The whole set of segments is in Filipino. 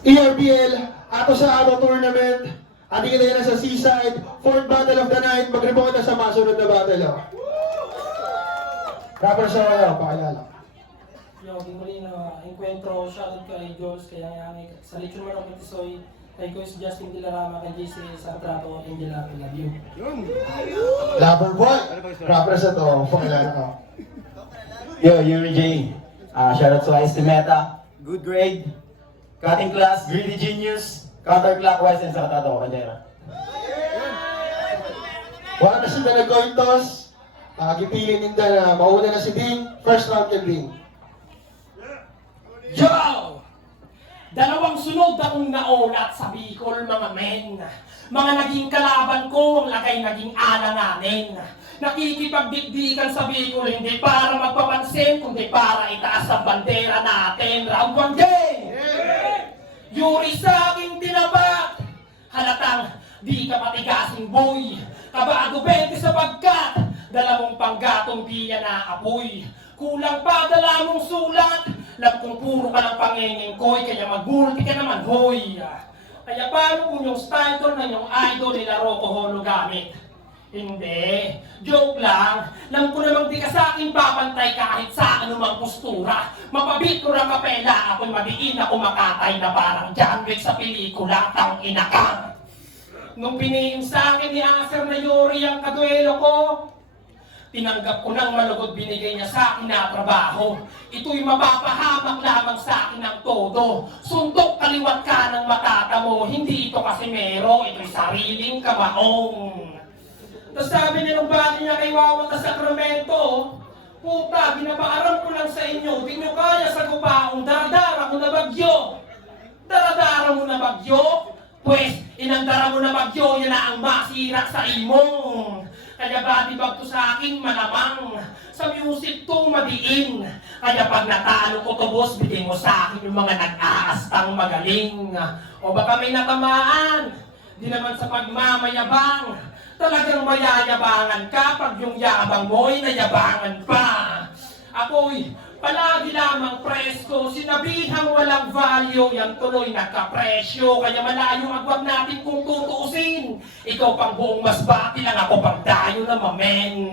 ERBL, ato sa ato tournament. Ating kita na sa Seaside, 4th Battle of the Night. Mag-report na sa masunod na battle. Rapper sa kayo, pakilala. Yo, di muli na encuentro, shoutout kay Jules, kay Yang, sa Lechon Manok Tisoy, kay Coach Justin Dilarama, kay JC Sartrato, Angela, I love you. Lover boy, rapper sa to, pakilala ka. Yo, Yuri J. Shoutout sa Ice Meta. Good grade. Cutting class, greedy genius. Counterclockwise and sa katato, Kandera. Wala na si Dalagoy Toss. Gipili ninda na mauna na si Ding. First round kay Ding. Yo! Dalawang sunod akong naulat sa Bicol, mga men. Mga naging kalaban ko, ang lagay naging alanganin. Nakikipagdikdikan sa Bicol, hindi para magpapansin, kundi para itaas ang bandera natin. Round 1 game! Yuri sa aking tinapat, halatang di ka patigasing boy. Kabago 20 sapagkat, dalawang panggatong di niya naapoy. Kulang pa dala mong sulat, lab kung puro ka ng pangingingkoy, kaya magulti ka naman hoy. Kaya paano kung yung style ko na yung idol nila Rocco Holo gamit? Hindi. Joke lang. Alam ko namang di ka sa akin papantay kahit sa anumang postura. Mapabit ko ng kapela, ako'y madiin na kumakatay na parang John Wick sa pelikula, tang ina ka. Nung piniin sa akin ni Acer na Yuri ang kaduelo ko, tinanggap ko ng malugod binigay niya sa akin na trabaho. Ito'y mapapahamak lamang sa akin ng todo. Suntok kaliwat ka ng matatamo, hindi ito kasimero, ito'y sariling kamaong. Tapos sabi niya nung bati niya kay Wawang sa Sacramento, puta, binabaaran ko lang sa inyo, di nyo kaya sa gupaong, daradara mo na bagyo. Daradara mo na bagyo? Pues, inandara mo na bagyo, yan na ang masira sa imong. Kaya batibag to sa akin malamang, sa music to madiin. Kaya pag natalo ko to boss, bigay mo sa akin yung mga nag-aastang magaling. O baka may natamaan, di naman sa pagmamayabang. Talagang mayayabangan ka pag yung yabang mo'y nayabangan pa. Ako'y palagi lamang presko, sinabihang walang value, yan tuloy nagkapresyo. Kaya malayo agwag natin kung tutuusin. Ikaw pang buong masbati lang, ako pang dayo na mamen.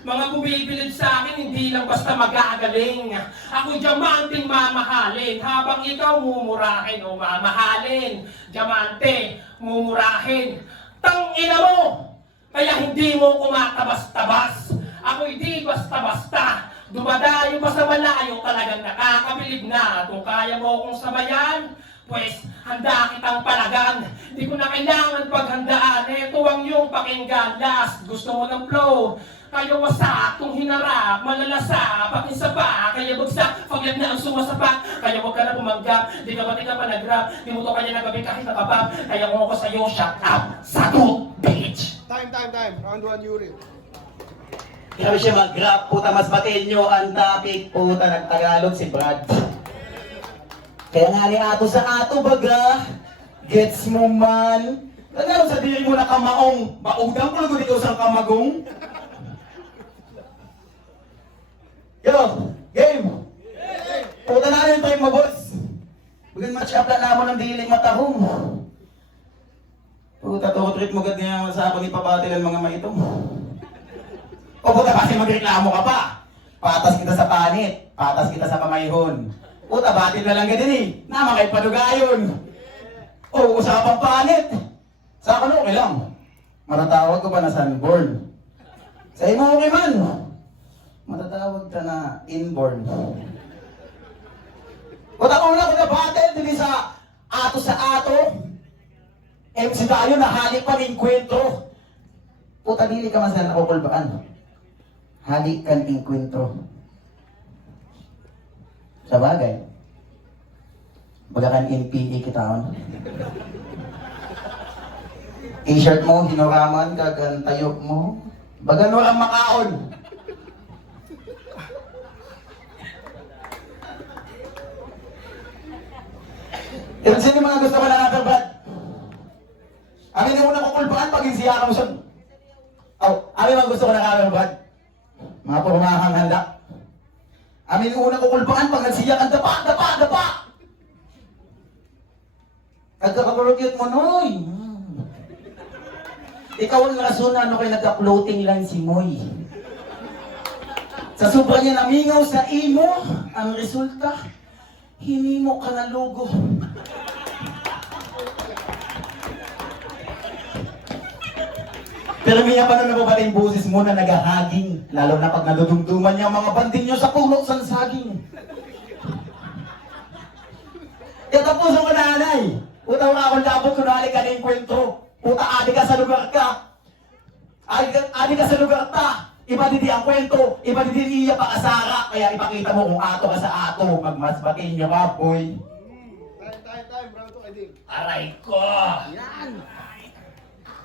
Mga bumibilid sa akin, hindi lang basta magagaling. Ako'y diamanting mamahalin, habang ikaw mumurahin o mamahalin. Diamante, mumurahin. Tang ina mo! Kaya hindi mo kumatabas-tabas. Ako'y di basta-basta. Dumadayo pa sa malayo, talagang nakakabilib na. Kung kaya mo akong sabayan, pues handa kitang palagan. Di ko na kailangan paghandaan. Ito ang iyong pakinggan. Last, gusto mo ng flow. Kayo wasak, kung hinarap, malalasa, pakinsa pa, kaya bagsak, paglag na ang sumasapa, kaya huwag ka na pumanggap, di ka pati ka pa nag-rap, di mo to kanya nagabi kahit nakapap, kaya kung ako sa'yo, shut up, sagot, bitch! Time. Round 1, Yuri. Grabe siya mag-rap, puta mas matinyo ang topic, puta nagtagalog si Brad. Kaya nga ni ato sa ato baga, gets mo man. Nagano sa diri mo na kamaong, maugdang ko lang ikaw sa kamagong. Yo, game! Puta na rin time mo, boss. Bagan match up na lamon ng diling matahong. Puta to, trip mo gad nga sa ako ni pabatil ang mga maitong. O puta kasi magreklamo ka pa. Patas kita sa panit, patas kita sa pamayhon. Puta, batil na lang ganyan eh. Naman kay padugayon. O, usapang panit. Sa akin okay lang. Matatawag ko pa na sunborn. Sa imo okay man. Matatawag ka na inborn. Puta, una ko na battle din sa ato. MC tayo na halik pa ng kwentro. Puta, dili ka man sila nakukulbaan. Halik kan inkwentro. Sa bagay. Bagakan NPE kitaon. T-shirt mo, hinuraman, kagan tayo mo. Bagan walang makaon. Yan sino mga gusto ko na natin, Brad? paging siya ka mo siya. Oh, amin ang gusto ko na kami, Brad. Mga purumahang handa. Amin yung unang kukulbangan pag nagsiyak ang dapa! Nagkakaburutyot mo, Noy. Ikaw ang rason na ano kayo nagka-floating lang si Moy. Sa sobra niya namingaw sa imo, ang resulta, hinimo ka na logo. Pero may pa na ba yung boses mo na nagahaging, lalo na pag nadudumduman niya ang mga banding niyo sa puno sa saging. Katapusan ko nanay. Puta mga akong labot kung nalik ka na yung kwentro. Puta adi ka sa lugar ka. Adi ka sa lugar ta. Iba didi ang kwento. Iba didi iya pa kasara. Kaya ipakita mo kung ato ka sa ato. Magmasbatin niya ka, boy. Time. Round 2, Eding. Aray ko! Yan!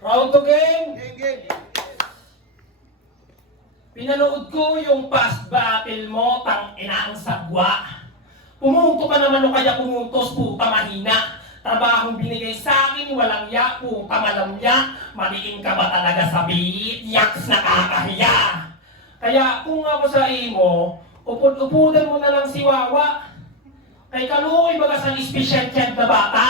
Round to game! Game. Pinanood ko yung past battle mo, tang ina ang sagwa. Pumunto ka naman o kaya pumuntos, puta mahina. Trabahong binigay sa akin, walang ya, puta malamya. Maliin ka ba talaga sa biit? Yaks nakakahiya. Kaya kung ako sa imo, upod-upudan mo na lang si Wawa. Kay kaluoy baga sa special child na bata.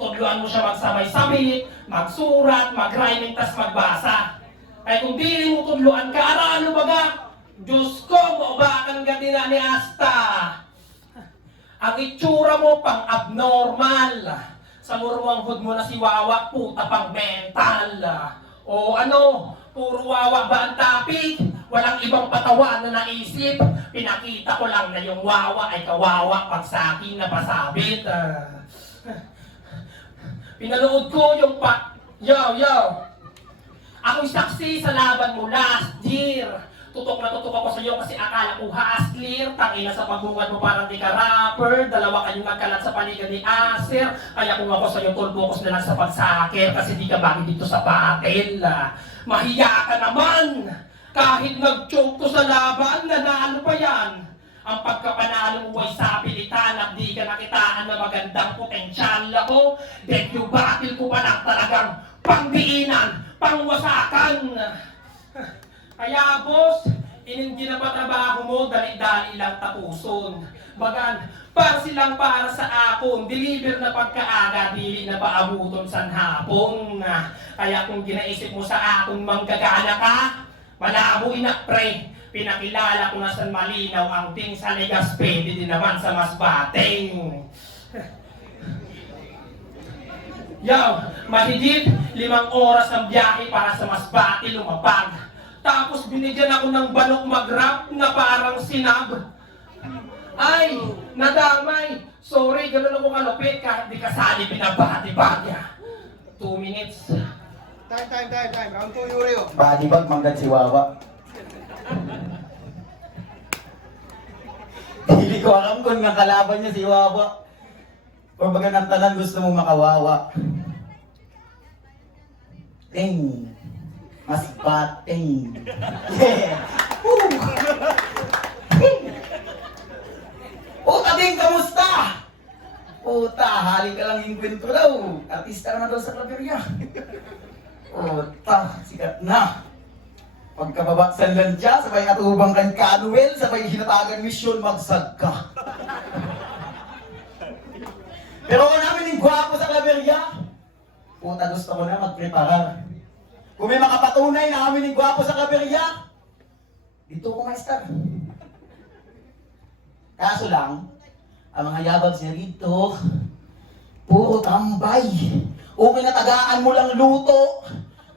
Tudluan mo siya magsamay sabit, magsurat, mag-rhyming, tas magbasa. Kaya kung dili mo tudluan ka, ano baga? Diyos ko, maubakan ka din na ni Asta. Ang itsura mo pang abnormal. Sa murwanghod mo na si Wawa, puta pang mental. O ano, puro Wawa ba ang topic? Walang ibang patawan na naisip. Pinakita ko lang na yung Wawa ay kawawa pag sa akin napasabit. Pinanood ko yung Yo! Ako'y saksi sa laban mo last year. Tutok na tutok ako sa iyo kasi akala ko hustler. Tangina sa pagbungad mo parang di ka rapper. Dalawa kayong nagkalat sa paligid ni Aser. Kaya kung ako sa iyo, full focus na lang sa pagsakir kasi di ka bagay dito sa battle. Mahiya ka naman! Kahit nag-choke to sa laban, nanalo pa yan. Ang pagkapanalo mo ay sa pilitan at di ka nakitaan na magandang potensyal ako. Debut battle ko pa lang talagang pangdiinan, pangwasakan. Kaya boss, hindi na pa trabaho mo, dali-dali lang tapuson. Bagan, para silang para sa akon, deliver na pagkaaga, dili na paabuton sa hapon. Kaya kung ginaisip mo sa akon manggagana ka, malabo ina pre, pinakilala ko na sa malinaw ang ting sa Legazpi, di din naman sa Masbateng. Mahigit 5 oras ng biyahe para sa Masbate lumapag. Tapos binigyan ako ng balok mag-rap na parang sinab. Ay, nadamay. Sorry, ganun ako kalupit kahit di kasali binabati-bagya. 2 minutes. Time. Round 2, Yuri. Body bag, manggan si Wawa. Hindi ko alam kung ang kalaban niya si Wawa. O baga ng tanan gusto mo makawawa. Ting. Mas bating. Yeah. Puta din, kamusta? Puta, hali ka lang yung kwento daw. Artista ka na daw sa klaberya. Puta, sikat na. Pagkababaksan lang siya, sabay atubang kang Canuel, sabay hinatagan misyon, magsag ka. Pero namin yung gwapo sa klaberya. Puta, gusto ko na magpreparar. Kung may makapatunay na kami ng gwapo sa klaberya, dito ko maestar. Kaso lang, ang mga yabag siya rito, puro tambay. Okay na tagaan mo lang luto.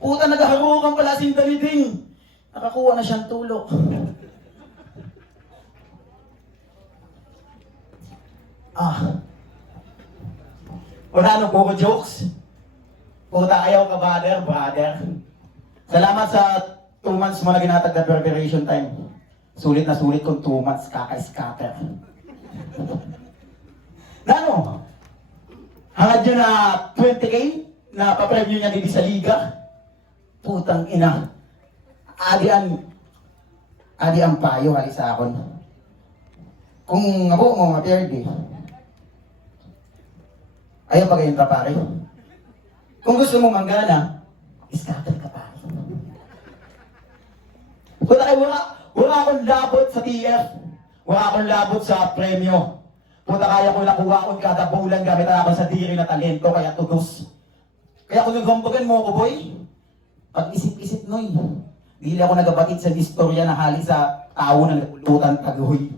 Puta, naghaharukan pala si Daliding. Nakakuha na siyang tulo. Wala ano, puro jokes. Puta, ayaw ka, brother. Salamat sa 2 months mo na ginatag na preparation time. Sulit na sulit kung 2 months kaka-scatter. Nano? Hangad yun na 20K na pa-preview niya dito sa liga. Putang ina. Adi ang payo, hali sa akon. Kung ako mo mapiyerde, ayaw pa kayong tapare. Kung gusto mo manggana, Scatter ka pa. Wala akong labot sa TF. Wala akong labot sa premyo. Puta, kaya ko nakuha akong kada bulan gamit ako sa diri na talento, kaya tugos. Kaya kung naghambagan mo ako, boy, pag-isip-isip, noy. Dili ako nagabatid sa istorya na hali sa tao ng napulutan tagoy.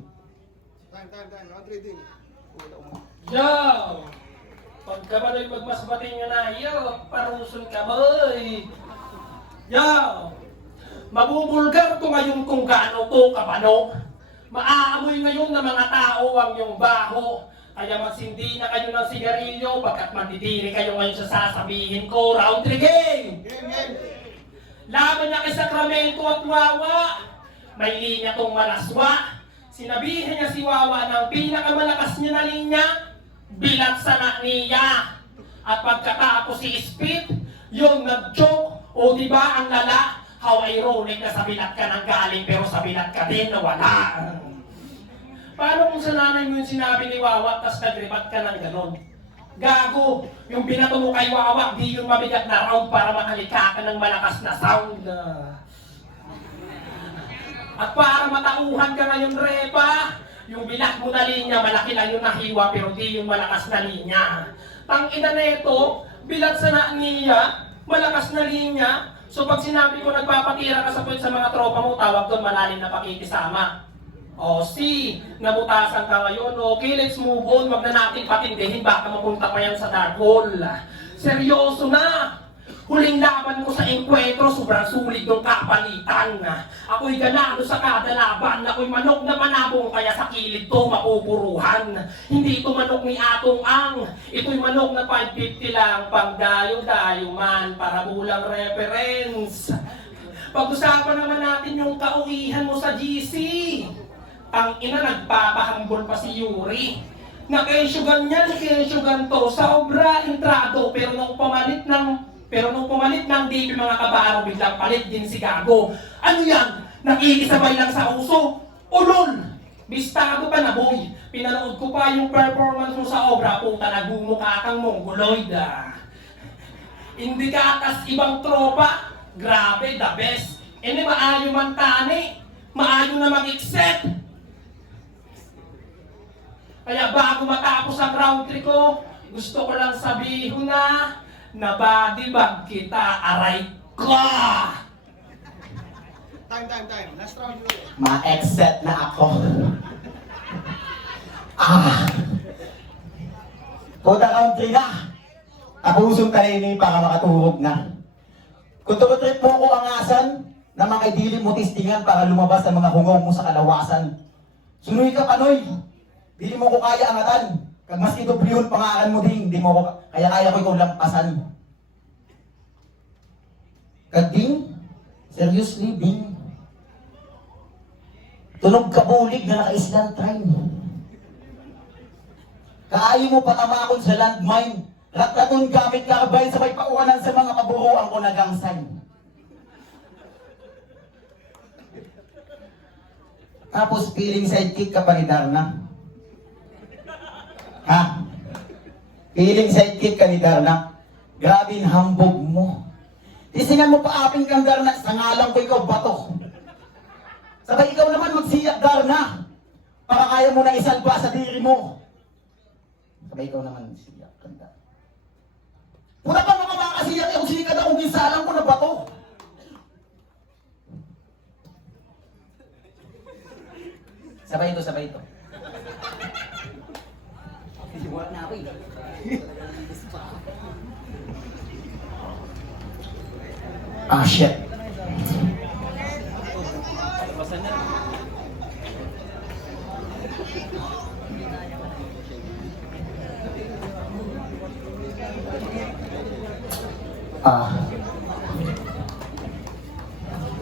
Time. Round 3, Ding. Yo! Pagka ba na'y magmasbating nyo na, yo, paruson ka boy! Yo! Mabubulgar ko ngayon kung gaano to kabano. Maaamoy ngayon ng mga tao ang iyong baho. Kaya magsindi na kayo ng sigarilyo pagkat mandidiri kayo ngayon sa sasabihin ko. Round 3 game! Game. Laban niya kay Sacramento at Wawa. May linya tong malaswa. Sinabihan niya si Wawa ng pinakamalakas niya na linya, bilat sa na niya. At pagkatapos si Speed, yung nag-joke, o diba ang lala, how ironic na sa bilat ka nang galing pero sa bilat ka din na wala. Paano kung sa nanay mo yung sinabi ni Wawa tas nagribat ka ng ganon? Gago, yung binato mo kay Wawa, di yung mabigat na round para makalika ka ng malakas na sound. At para matauhan ka ngayon, Repa, yung bilat mo na linya, malaki lang yung nahiwa pero di yung malakas na linya. Tangina neto, bilat sa na niya, malakas na linya. So pag sinabi ko nagpapatira ka sa puwet sa mga tropa mo, tawag doon malalim na pakikisama. O si, nabutasan ka ngayon, okay, let's move on, wag na natin patindihin, baka mapunta pa yan sa dark hole. Seryoso na! Huling laban ko sa enkwentro, sobrang sulit ng kapalitan. Ako'y ganado sa kada laban, ako'y manok na manabong, kaya sa kilid to mapupuruhan. Hindi ito manok ni Atong Ang, ito'y manok na 550 lang, pang dayo-dayo man, para bulang reference. Pag-usapan naman natin yung kauwihan mo sa GC. Ang ina, nagpapahambol pa si Yuri. Nakensyogan niya, nakensyogan to, sa obra entrado, pero nung pumalit ng DP mga kabaro, biglang palit din si Gago. Ano yan? Nakikisabay lang sa uso? Ulol! Bistago pa na boy. Pinanood ko pa yung performance mo sa obra, puta nagmumukha kang mongoloid. Hindi ka atas ibang tropa, grabe, the best. Hindi maayo man tani, maayo na mag-accept. Kaya bago matapos ang round 3 ko, gusto ko lang sabihin na body bag kita, aray ko! Time. Last round, Yuri. Ma-accept na ako. Puta country na. Tapusong tayo ni para makaturog na. Kung tumutrip mo ko ang asan, na mga idili mo tistingan para lumabas ang mga hungong mo sa kalawasan. Sunuy ka panoy. Dili mo ko kaya angatan. Kag mas idobliyon pangalan mo ding, di mo ko kaya ko ikaw lampasan. Kag ding, seriously ding. Tunog kabulig na naka-island train. Kaayo mo patamakon sa landmine. Ratraton gamit carbine sabay pauwanan sa mga kaburuan ko nagangsan. Tapos feeling sidekick ka pa ni Darna. Ha? Feeling sidekick ka ni Darna. Grabing hambog mo. Tisingan mo pa aping kang Darna, sa ngalang ko ikaw bato. Sabay ikaw naman magsiyak Darna. Para kaya mo na isalba sa diri mo. Sabay ikaw naman magsiyak kang Darna. Puna pa mga makasiyak yung sikat akong gisalang ko na bato. Sabay ito. Wala na ako eh. Shit.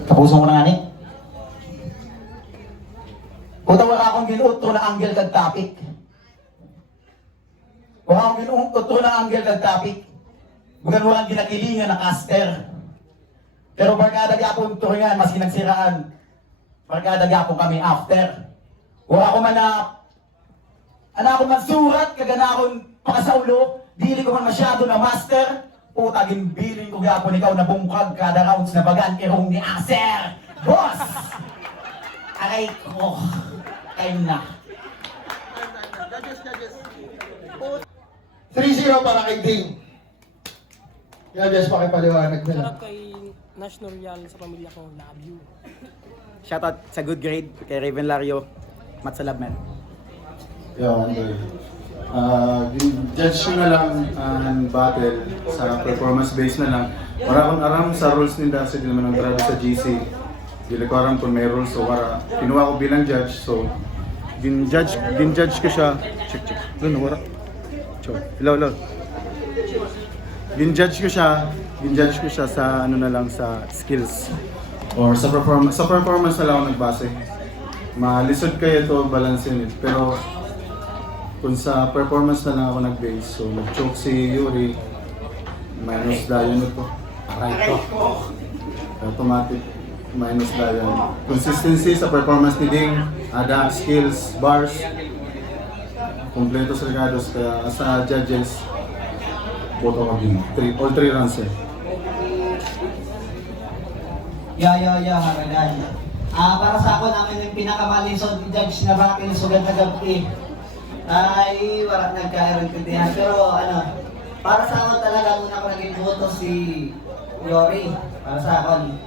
Tapusin ko na nga ni. Puta wala akong ginutro na angle kag topic. Wala akong ginutro na angle kag topic. Bukan walang ginakilingan na caster. Pero barkada gyapon turingan mas ginagsiraan. Barkada gyapon kami after. Wala ko man na ana ko man surat kag ana akong pakasaulo, dili ko man masyado na master. Puta, gimbilin ko gapon ikaw na bungkag kada rounds na bagan irong ni Acer! Boss! Aray ko. Kayo na. Judges, judges. 3-0 para kay Ding. Yan, just pakipaliwanag nila. Shout out kay National Yan sa pamilya ko, love you. Shoutout sa good grade kay Raven Lario. Mat sa love, man. Yo, Andoy. Judge ko na lang ang battle sa performance base na lang. Wala akong aram sa rules nila kasi di naman ang travel sa GC. Dili ko aram kung may rules so wala. Kinuha ko bilang judge so gin-judge ko siya. Check. Doon, wala. Hello. Gin-judge ko siya sa ano na lang sa skills or sa performance. Sa performance na lang ako nagbase. Malisod kayo ito, balansin it. Pero kung sa performance na lang ako nag-base, so nag-choke si Yuri, minus Dayan ito. Aray ko. Automatic, minus Dayan. Consistency sa performance ni Ding, ada, skills, bars, kompleto sa regados. Kaya sa judges, boto ko Ding. All three runs eh. Yo, haragan. Para sa ako namin yung pinakamalisod judge na battle sugad na gabi. Ay, wala nagkaintindihan. Pero para sa akin talaga una ko naging boto si Yori. Para sa akin.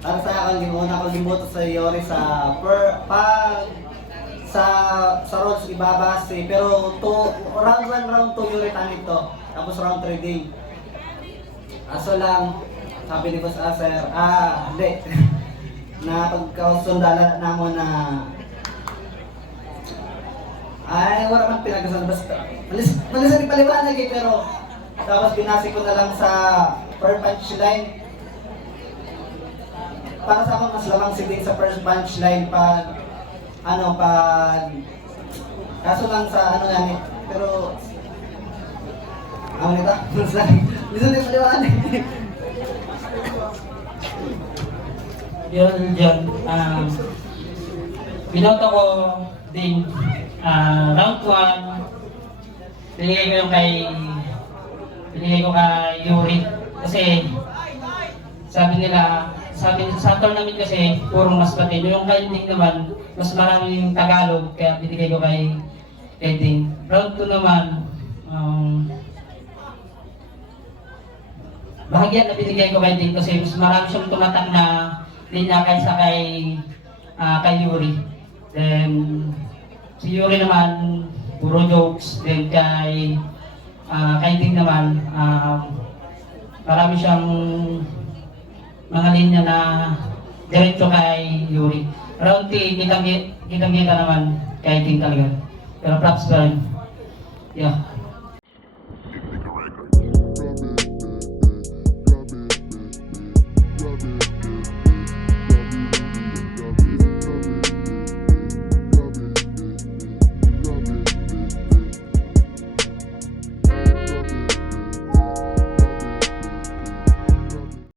Para sa akin, una ko naging boto si Yori sa sa roads ibabase. Pero round 1, round 2 Yori tanit to. Tapos round 3 day. Aso lang, sabi ni Boss Acer, hindi. Na pagkasundalan na mo na ay, wala man pinagasan basta. Malis ang paliwanag eh, pero tapos binasi ko na lang sa per punchline. Para sa akin, mas lamang si Ding sa first punchline pag kaso lang sa yan eh. Pero nito, mas lang. Listen yung paliwanag. Yun, binoto ko din round 1, binigay ko kay Yuri. Kasi sabi sa tournament kasi puro mas batid. Yung kay Ding naman, mas maraming Tagalog, kaya binigay ko kay Ding. Round 2 naman, bahagyan na binigay ko kay Ding kasi mas marami siyang tumatak na linya kaysa kay Yuri. Then, si Yuri naman, puro jokes. Then kay Ding naman, marami siyang mga linya na diretso kay Yuri. Round 3, kitang-kita naman kay Ding talaga. Pero props pa rin. Yeah.